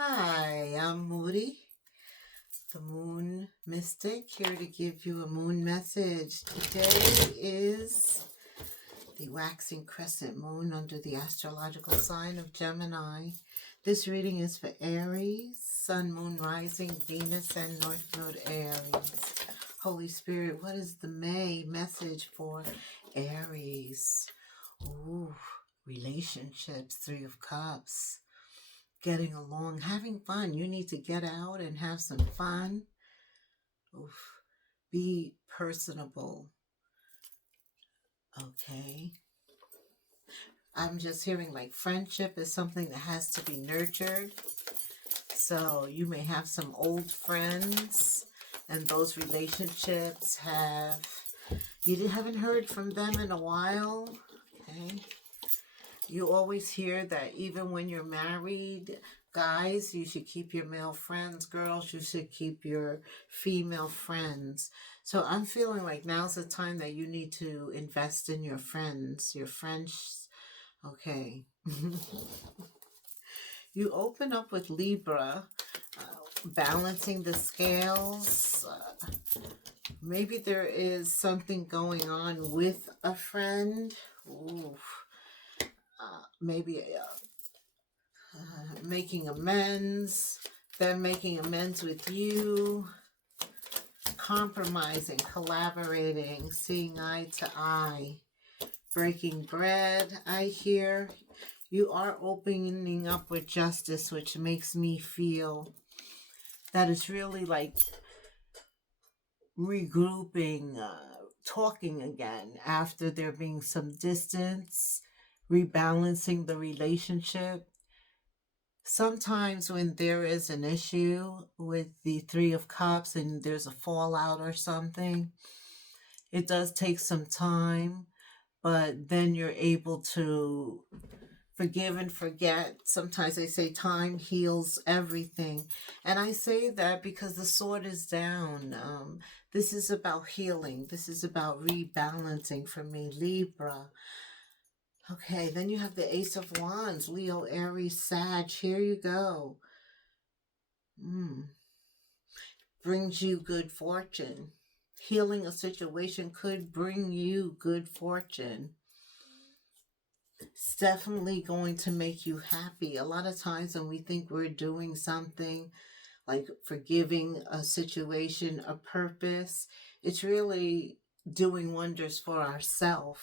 Hi, I'm Moody, the Moon Mystic, here to give you a moon message. Today is the waxing crescent moon under the astrological sign of Gemini. This reading is for Aries, Sun, Moon, Rising, Venus, and North Node Aries. Holy Spirit, what is the May message for Aries? Ooh, relationships, Three of Cups. Getting along, having fun. You need to get out and have some fun. Oof. Be personable. Okay. I'm just hearing like friendship is something that has to be nurtured. So you may have some old friends, and those relationships you haven't heard from them in a while. Okay. You always hear that even when you're married, guys, you should keep your male friends. Girls, you should keep your female friends. So I'm feeling like now's the time that you need to invest in your friends, your friends. Okay. You open up with Libra, balancing the scales. Maybe there is something going on with a friend. Ooh. Maybe making amends, them making amends with you, compromising, collaborating, seeing eye to eye, breaking bread. I hear you are opening up with justice, which makes me feel that it's really like regrouping, talking again after there being some distance, rebalancing the relationship. Sometimes when there is an issue with the Three of Cups and there's a fallout or something, it does take some time, but then you're able to forgive and forget. Sometimes they say time heals everything. And I say that because the sword is down. This is about healing. This is about rebalancing for me, Libra. Okay, then you have the Ace of Wands, Leo, Aries, Sag. Here you go. Brings you good fortune. Healing a situation could bring you good fortune. It's definitely going to make you happy. A lot of times when we think we're doing something, like forgiving a situation, a purpose, it's really doing wonders for ourselves.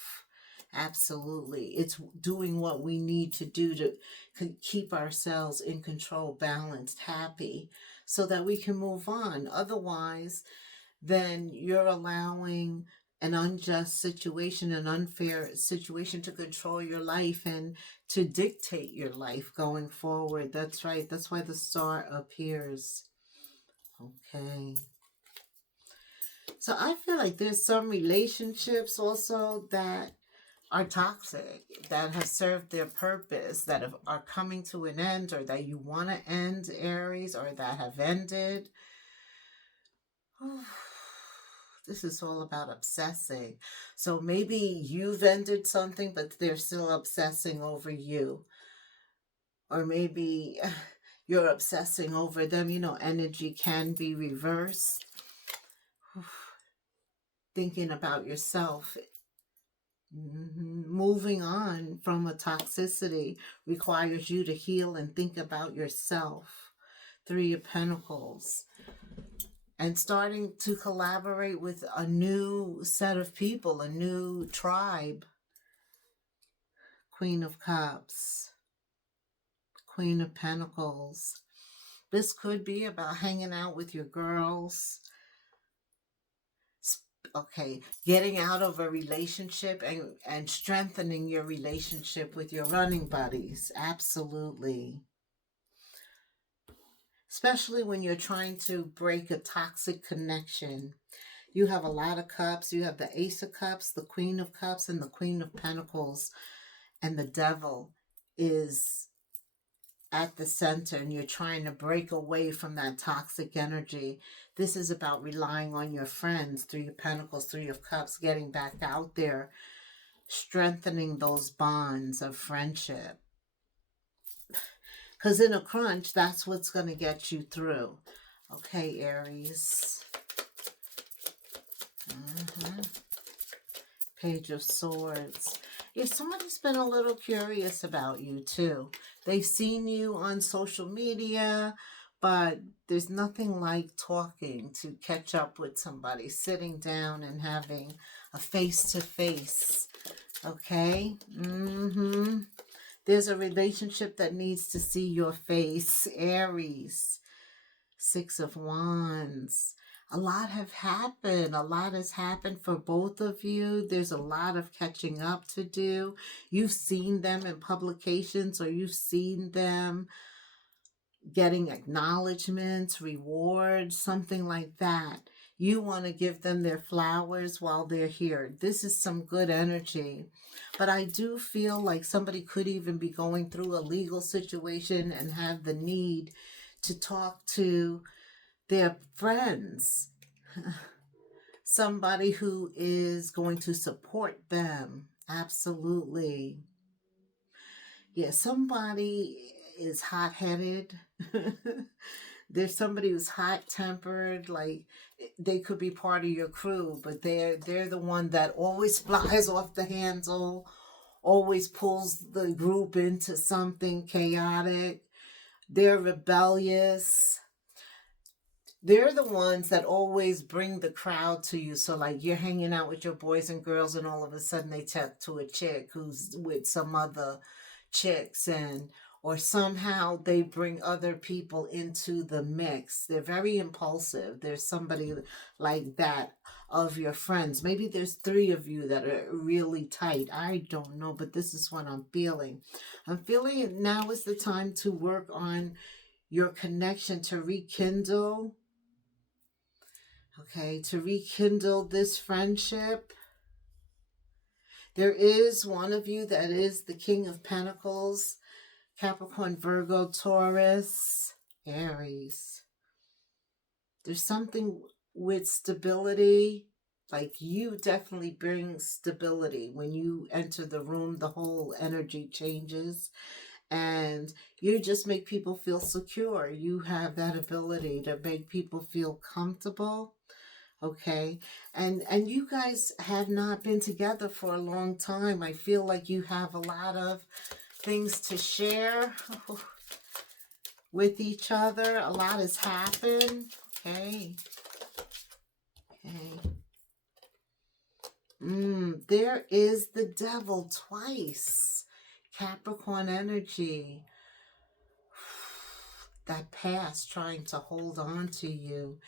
Absolutely. It's doing what we need to do to keep ourselves in control, balanced, happy, so that we can move on. Otherwise, then you're allowing an unjust situation, an unfair situation to control your life and to dictate your life going forward. That's right. That's why the star appears. Okay. So I feel like there's some relationships also that are toxic, that have served their purpose, that are coming to an end, or that you want to end, Aries, or that have ended. This is all about obsessing. So maybe you've ended something, but they're still obsessing over you. Or maybe you're obsessing over them. You know, energy can be reversed. Thinking about yourself. Moving on from a toxicity requires you to heal and think about yourself. Three of Pentacles. And starting to collaborate with a new set of people, a new tribe. Queen of Cups, Queen of Pentacles. This could be about hanging out with your girls. Okay, getting out of a relationship and strengthening your relationship with your running buddies. Absolutely. Especially when you're trying to break a toxic connection. You have a lot of cups. You have the Ace of Cups, the Queen of Cups, and the Queen of Pentacles. And the Devil is at the center, and you're trying to break away from that toxic energy. This is about relying on your friends. Three of Pentacles, Three of Cups, getting back out there, strengthening those bonds of friendship. Because in a crunch, that's what's going to get you through. Okay, Aries. Page of Swords. Yeah, somebody's been a little curious about you too. They've seen you on social media, but there's nothing like talking to catch up with somebody, sitting down and having a face-to-face. Okay? There's a relationship that needs to see your face, Aries. Six of Wands. A lot have happened. A lot has happened for both of you. There's a lot of catching up to do. You've seen them in publications, or you've seen them getting acknowledgments, rewards, something like that. You want to give them their flowers while they're here. This is some good energy. But I do feel like somebody could even be going through a legal situation and have the need to talk to their friends, somebody who is going to support them. Absolutely. Yeah, somebody is hot-headed. There's somebody who's hot-tempered, like they could be part of your crew, but they're the one that always flies off the handle, always pulls the group into something chaotic. They're rebellious. They're the ones that always bring the crowd to you. So like you're hanging out with your boys and girls, and all of a sudden they talk to a chick who's with some other chicks, and or somehow they bring other people into the mix. They're very impulsive. There's somebody like that of your friends. Maybe there's 3 of you that are really tight. I don't know, but this is what I'm feeling. I'm feeling now is the time to work on your connection, to rekindle. Okay, to rekindle this friendship. There is one of you that is the King of Pentacles, Capricorn, Virgo, Taurus, Aries. There's something with stability. Like you definitely bring stability. When you enter the room, the whole energy changes. And you just make people feel secure. You have that ability to make people feel comfortable. Okay, and you guys have not been together for a long time. I feel like you have a lot of things to share with each other. A lot has happened. Okay. There is the devil twice. Capricorn energy. That past trying to hold on to you.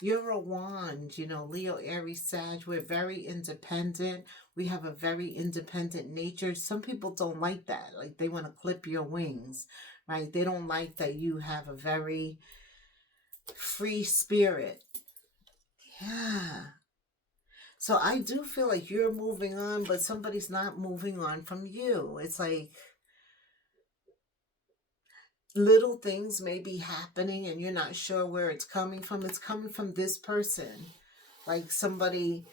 You're a wand, you know, Leo, Aries, Sag. We're very independent. We have a very independent nature. Some people don't like that. Like they want to clip your wings, right? They don't like that you have a very free spirit. Yeah. So I do feel like you're moving on, but somebody's not moving on from you. It's like little things may be happening and you're not sure where it's coming from. It's coming from this person. Like somebody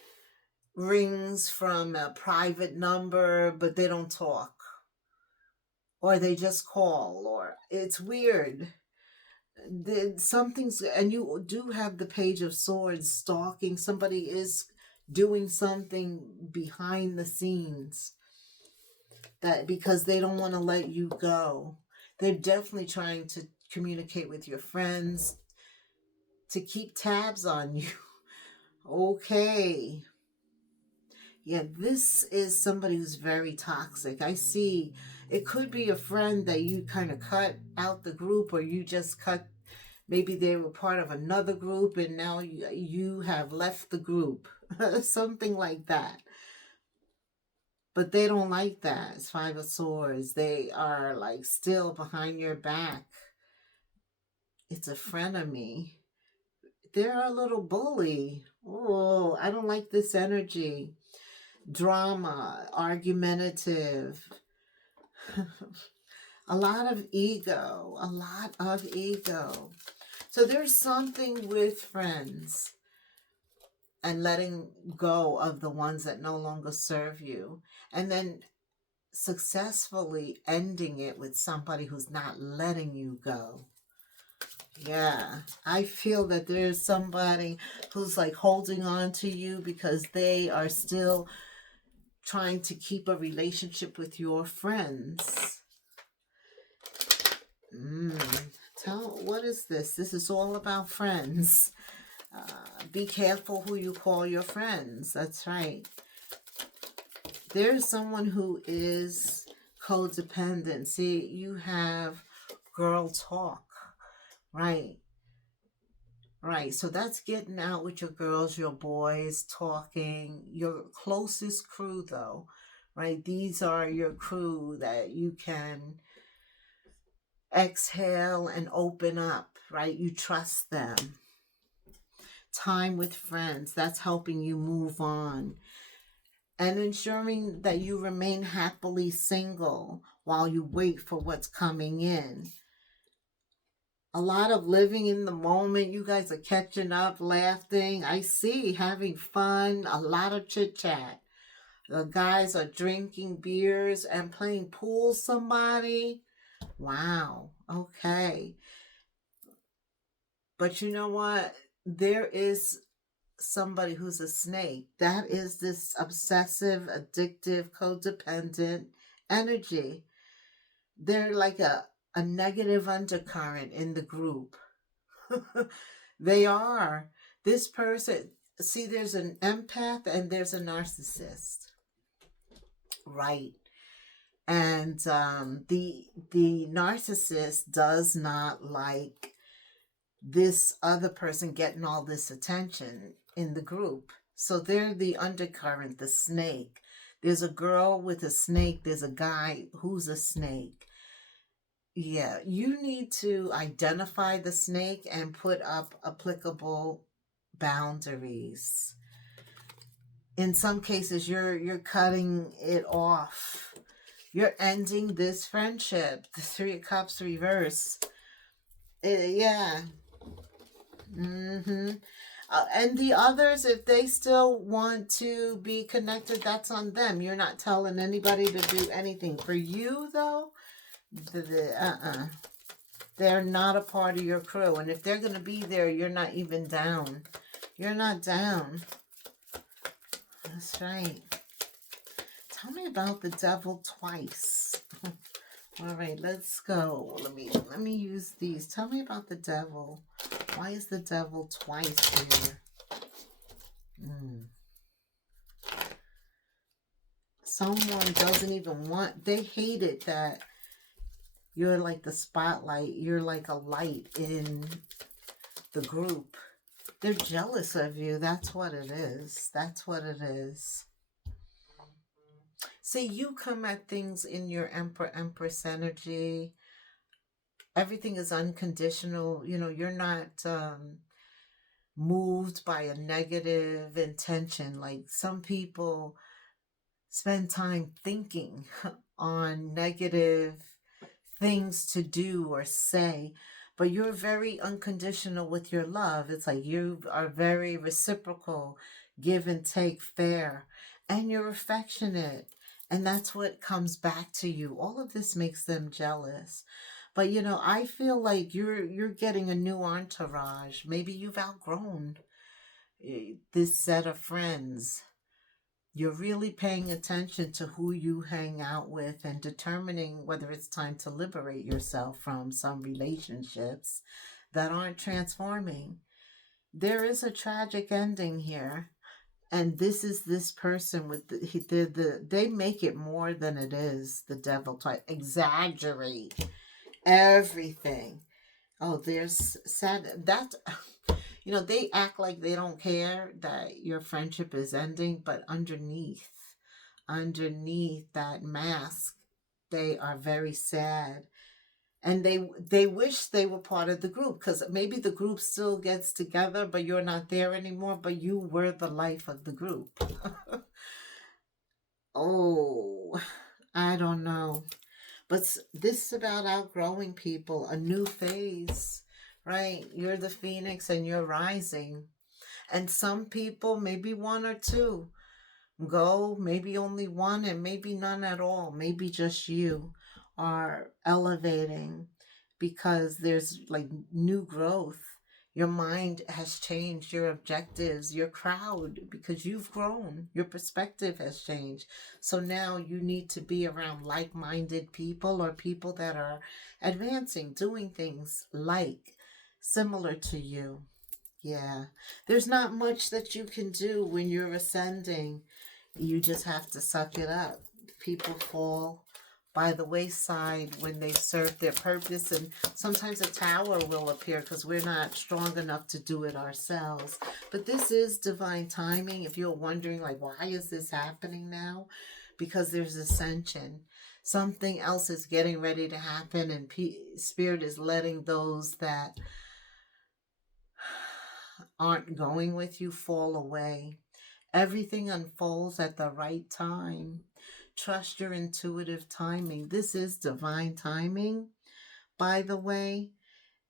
rings from a private number, but they don't talk. Or they just call, or it's weird. Something's, and you do have the Page of Swords, stalking. Somebody is doing something behind the scenes that because they don't want to let you go. They're definitely trying to communicate with your friends to keep tabs on you. Okay. Yeah, this is somebody who's very toxic. I see it could be a friend that you kind of cut out the group, or you just cut, maybe they were part of another group and now you have left the group. Something like that. But they don't like that. It's 5 of Swords. They are like still behind your back. It's a frenemy. They're a little bully. Oh, I don't like this energy. Drama, argumentative. A lot of ego. A lot of ego. So there's something with friends and letting go of the ones that no longer serve you. And then successfully ending it with somebody who's not letting you go. Yeah, I feel that there's somebody who's like holding on to you because they are still trying to keep a relationship with your friends. What is this? This is all about friends. Be careful who you call your friends. That's right. There's someone who is codependent. See, you have girl talk, right? Right. So that's getting out with your girls, your boys, talking. Your closest crew, though, right? These are your crew that you can exhale and open up, right? You trust them. Time with friends, that's helping you move on. And ensuring that you remain happily single while you wait for what's coming in. A lot of living in the moment. You guys are catching up, laughing. I see, having fun, a lot of chit chat. The guys are drinking beers and playing pool somebody. Wow. Okay. But you know what? There is somebody who's a snake. That is this obsessive, addictive, codependent energy. They're like a negative undercurrent in the group. They are. This person, see, there's an empath and there's a narcissist, right? And the narcissist does not like this other person getting all this attention in the group. So they're the undercurrent, the snake. There's a girl with a snake. There's a guy who's a snake. Yeah, you need to identify the snake and put up applicable boundaries. In some cases, you're cutting it off. You're ending this friendship. The Three of Cups reverse. Yeah. And the others, if they still want to be connected, that's on them. You're not telling anybody to do anything. For you, though, they're not a part of your crew. And if they're going to be there, you're not even down. You're not down. That's right. Tell me about the devil twice. All right, let's go. Let me use these. Tell me about the devil. Why is the devil twice here? Someone doesn't even want, they hate it that you're like the spotlight. You're like a light in the group. They're jealous of you. That's what it is. That's what it is. See, you come at things in your Empress energy. Everything is unconditional. You know, you're not moved by a negative intention. Like some people spend time thinking on negative things to do or say, but you're very unconditional with your love. It's like you are very reciprocal, give and take, fair, and you're affectionate. And that's what comes back to you. All of this makes them jealous. But you know, I feel like you're getting a new entourage. Maybe you've outgrown this set of friends. You're really paying attention to who you hang out with and determining whether it's time to liberate yourself from some relationships that aren't transforming. There is a tragic ending here. And this is this person with they make it more than it is. The devil type exaggerate everything. Oh, there's sad that you know, they act like they don't care that your friendship is ending, but underneath that mask, they are very sad. And they wish they were part of the group, because maybe the group still gets together, but you're not there anymore, but you were the life of the group. Oh, I don't know. But this is about outgrowing people, a new phase, right? You're the phoenix and you're rising. And some people, maybe one or two, Go, maybe only one and maybe none at all. Maybe just you are elevating because there's like new growth. Your mind has changed, your objectives, your crowd, because you've grown. Your perspective has changed. So now you need to be around like minded people or people that are advancing, doing things like similar to you. Yeah. There's not much that you can do when you're ascending. You just have to suck it up. People fall by the wayside when they serve their purpose, and sometimes a tower will appear because we're not strong enough to do it ourselves. But this is divine timing. If you're wondering, like, why is this happening now? Because there's ascension. Something else is getting ready to happen, and Spirit is letting those that aren't going with you fall away. Everything unfolds at the right time. Trust your intuitive timing. This is divine timing, by the way.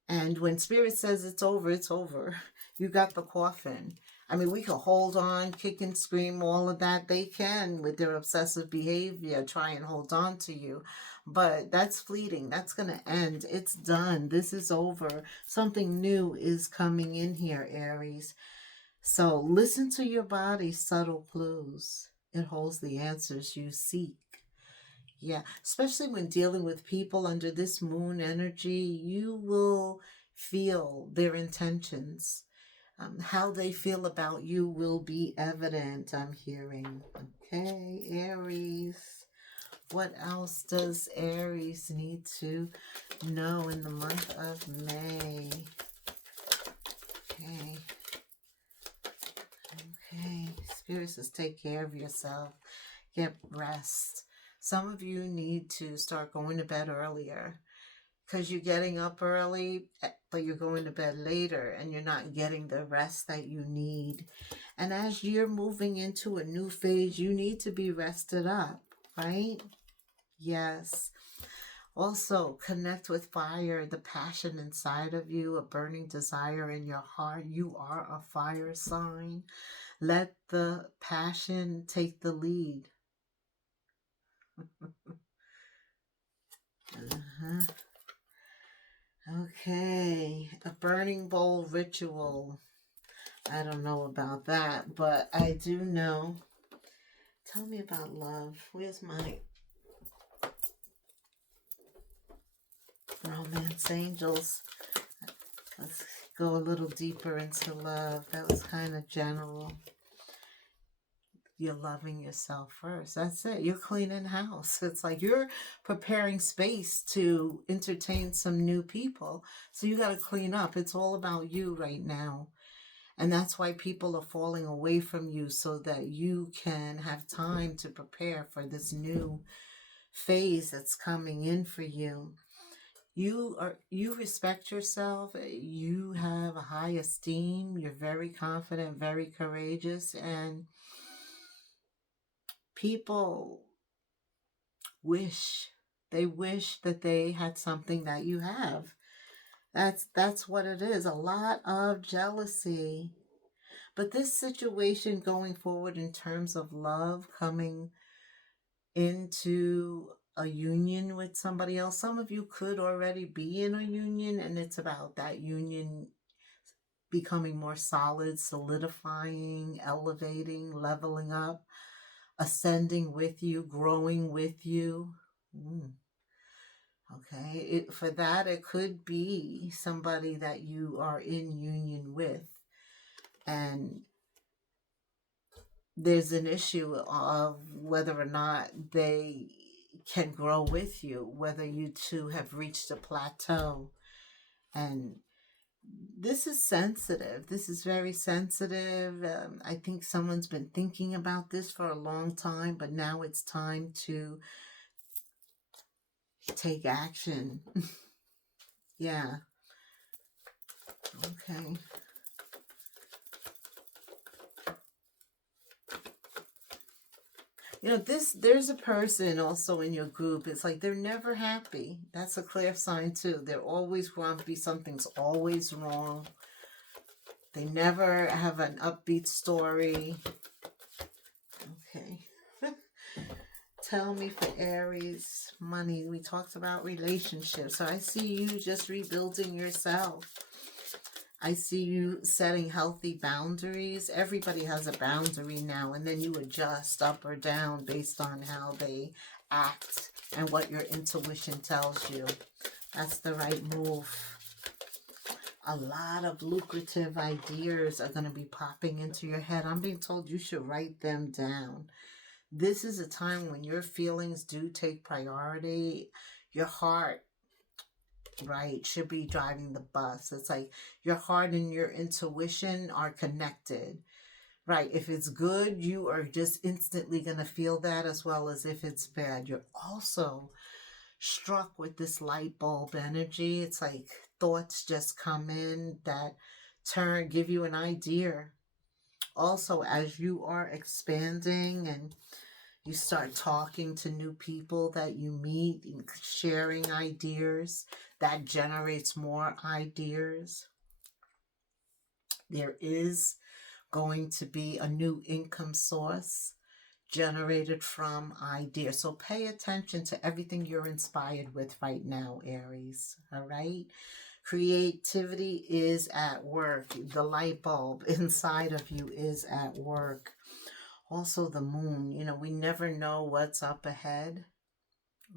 And when Spirit says it's over, it's over. You got the coffin. I mean, we can hold on, kick and scream, all of that. They can, with their obsessive behavior, try and hold on to you. But that's fleeting. That's going to end. It's done. This is over. Something new is coming in here, Aries. So listen to your body's subtle clues. It holds the answers you seek. Yeah, especially when dealing with people under this moon energy, you will feel their intentions. How they feel about you will be evident, I'm hearing. Okay, Aries. What else does Aries need to know in the month of May? Okay. Okay, Spirit says take care of yourself. Get rest. Some of you need to start going to bed earlier because you're getting up early, but you're going to bed later and you're not getting the rest that you need. And as you're moving into a new phase, you need to be rested up, right? Yes. Also, connect with fire, the passion inside of you, a burning desire in your heart. You are a fire sign. Let the passion take the lead. Uh-huh. Okay, a burning bowl ritual. I don't know about that, but I do know. Tell me about love. Where's my romance angels? Let's go a little deeper into love. That was kind of general. You're loving yourself first. That's it. You're cleaning house. It's like you're preparing space to entertain some new people. So you got to clean up. It's all about you right now. And that's why people are falling away from you so that you can have time to prepare for this new phase that's coming in for you. You respect yourself. You have a high esteem. You're very confident, very courageous, and people wish that they had something that you have. That's what it is. A lot of jealousy. But this situation going forward in terms of love, coming into a union with somebody else, some of you could already be in a union, and it's about that union becoming more solid, solidifying, elevating, leveling up, ascending with you, growing with you. Okay, for that, it could be somebody that you are in union with, and there's an issue of whether or not they can grow with you, whether you two have reached a plateau. And this is sensitive. This is very sensitive. I think someone's been thinking about this for a long time, but now it's time to take action. Yeah. Okay. You know, there's a person also in your group. It's like they're never happy. That's a clear sign too. They're always grumpy. Something's always wrong. They never have an upbeat story. Okay. Tell me for Aries, money. We talked about relationships. So I see you just rebuilding yourself. I see you setting healthy boundaries. Everybody has a boundary now, and then you adjust up or down based on how they act and what your intuition tells you. That's the right move. A lot of lucrative ideas are going to be popping into your head. I'm being told you should write them down. This is a time when your feelings do take priority. Your heart, right, should be driving the bus. It's like your heart and your intuition are connected. Right, if it's good, you are just instantly going to feel that, as well as if it's bad. You're also struck with this light bulb energy. It's like thoughts just come in that give you an idea. Also, as you are expanding and you start talking to new people that you meet and sharing ideas, that generates more ideas. There is going to be a new income source generated from ideas. So pay attention to everything you're inspired with right now, Aries. All right? Creativity is at work. The light bulb inside of you is at work. Also, the moon. You know, we never know what's up ahead.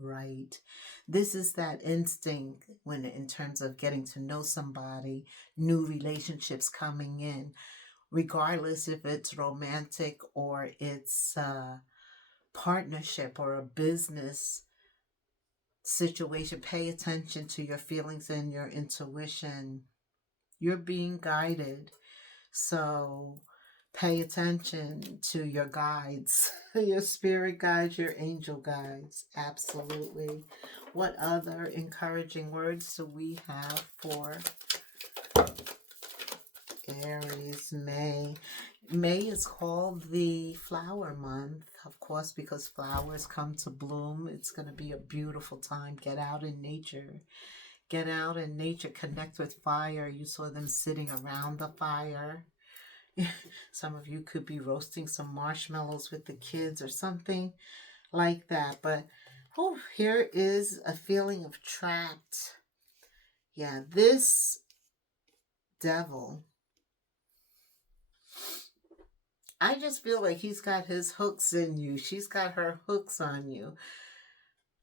Right. This is that instinct when, in terms of getting to know somebody, new relationships coming in, regardless if it's romantic or it's partnership or a business situation. Pay attention to your feelings and your intuition. You're being guided. So pay attention to your guides, your spirit guides, your angel guides. Absolutely. What other encouraging words do we have for Aries? May is called the flower month, of course, because flowers come to bloom. It's going to be a beautiful time. Get out in nature. Get out in nature. Connect with fire. You saw them sitting around the fire. Some of you could be roasting some marshmallows with the kids or something like that. But here is a feeling of trapped. Yeah, this devil, I just feel like he's got his hooks in you. She's got her hooks on you.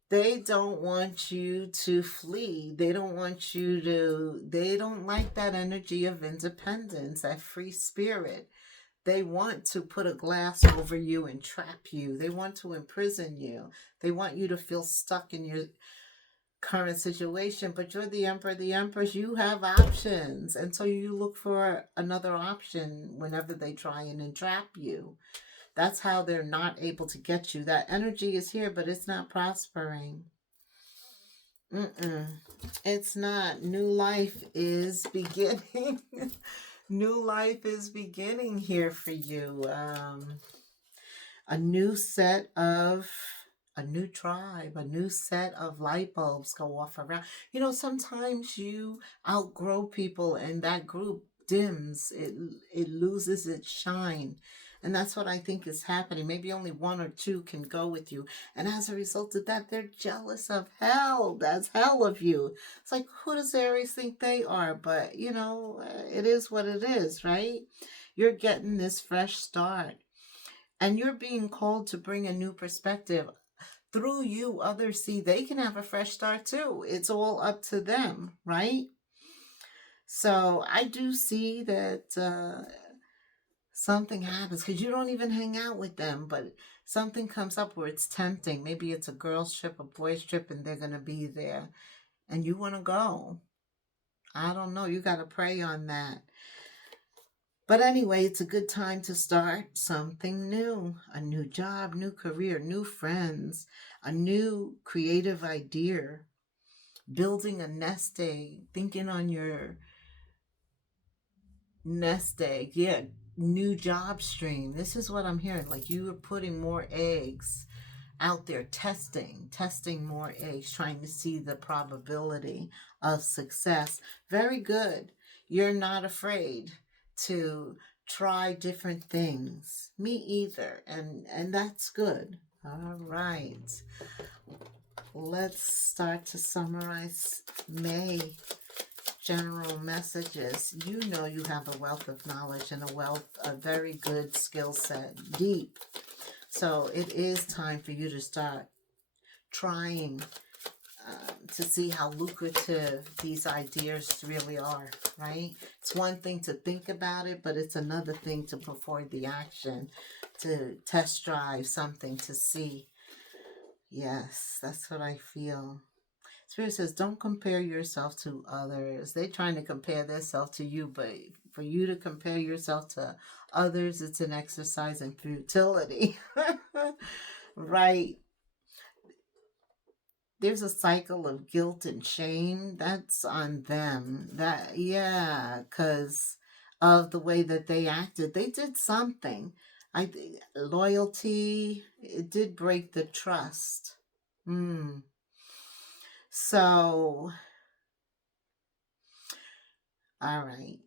They don't want you to flee. They don't like that energy of independence, that free spirit. They want to put a glass over you and trap you. They want to imprison you. They want you to feel stuck in your current situation, but you're the emperor, the empress. You have options. And so you look for another option whenever they try and entrap you. That's how they're not able to get you. That energy is here, but it's not prospering. It's not. New life is beginning. New life is beginning here for you. A new tribe, a new set of light bulbs go off around. You know, sometimes you outgrow people and that group dims. It loses its shine. And that's what I think is happening. Maybe only one or two can go with you. And as a result of that, they're jealous of hell. That's hell of you. It's like, who does Aries think they are? But, you know, it is what it is, right? You're getting this fresh start. And you're being called to bring a new perspective. Through you, others see they can have a fresh start too. It's all up to them, right? So I do see that something happens because you don't even hang out with them, but something comes up where it's tempting. Maybe it's a girl's trip, a boy's trip, and they're going to be there. And you want to go. I don't know. You got to pray on that. But anyway, it's a good time to start something new. A new job, new career, new friends, a new creative idea. Building a nest egg, thinking on your nest egg. Yeah, new job stream. This is what I'm hearing. Like you are putting more eggs out there, testing more eggs, trying to see the probability of success. Very good. You're not afraid to try different things. Me either. And that's good. All right. Let's start to summarize May general messages. You know you have a wealth of knowledge and a very good skill set, deep. So it is time for you to start trying to see how lucrative these ideas really are, right? It's one thing to think about it, but it's another thing to perform the action, to test drive something, to see. Yes, that's what I feel. Spirit says, don't compare yourself to others. They're trying to compare themselves to you, but for you to compare yourself to others, it's an exercise in futility. Right? There's a cycle of guilt and shame. That's on them. That, yeah, because of the way that they acted. They did something. Loyalty, it did break the trust. So, all right.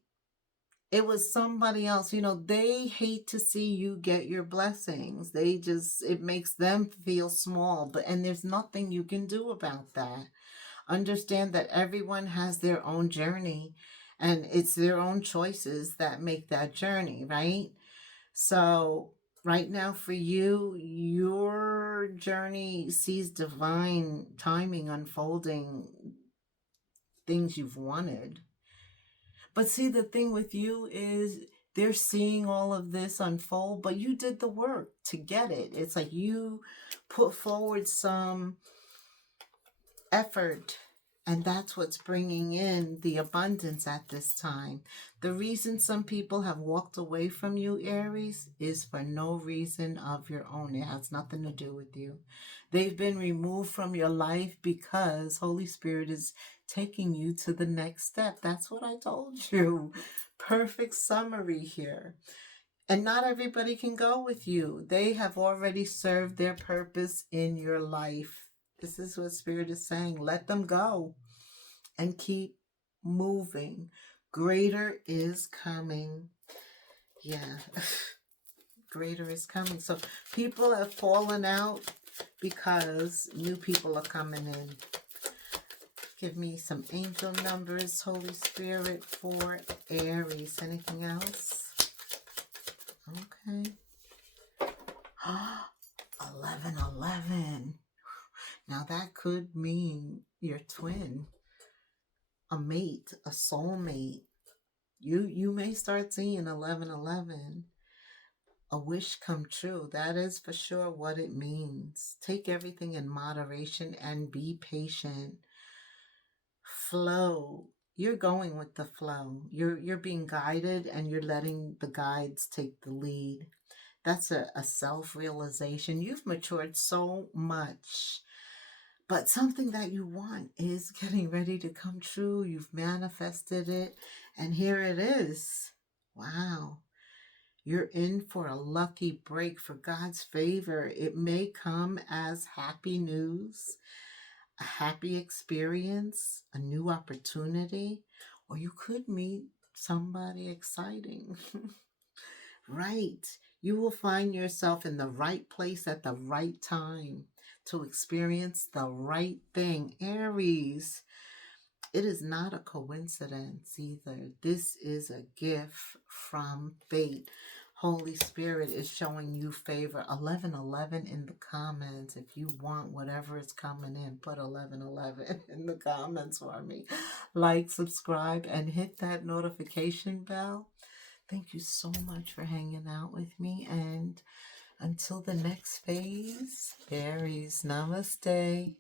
It was somebody else. They hate to see you get your blessings. It makes them feel small, and there's nothing you can do about that. Understand that everyone has their own journey, and it's their own choices that make that journey, right? So, right now for you, your journey sees divine timing unfolding things you've wanted. But see, the thing with you is they're seeing all of this unfold, but you did the work to get it. It's like you put forward some effort, and that's what's bringing in the abundance at this time. The reason some people have walked away from you, Aries, is for no reason of your own. It has nothing to do with you. They've been removed from your life because Holy Spirit is taking you to the next step. That's what I told you. Perfect summary here. And not everybody can go with you. They have already served their purpose in your life. This is what Spirit is saying. Let them go and keep moving. Greater is coming. Yeah. Greater is coming. So people have fallen out because new people are coming in. Give me some angel numbers, Holy Spirit, for Aries. Anything else? Okay. 1111. Now that could mean your twin, a mate, a soulmate. You may start seeing 1111. A wish come true. That is for sure what it means. Take everything in moderation and be patient. Flow. You're going with the flow. You're being guided, and you're letting the guides take the lead. That's a self-realization. You've matured so much. But something that you want is getting ready to come true. You've manifested it, and here it is. Wow. You're in for a lucky break for God's favor. It may come as happy news, a happy experience, a new opportunity, or you could meet somebody exciting. Right. You will find yourself in the right place at the right time to experience the right thing. Aries, it is not a coincidence either. This is a gift from fate. Holy Spirit is showing you favor. 1111 in the comments. If you want whatever is coming in, put 1111 in the comments for me. Like, subscribe, and hit that notification bell. Thank you so much for hanging out with me. And until the next phase, Aries, namaste.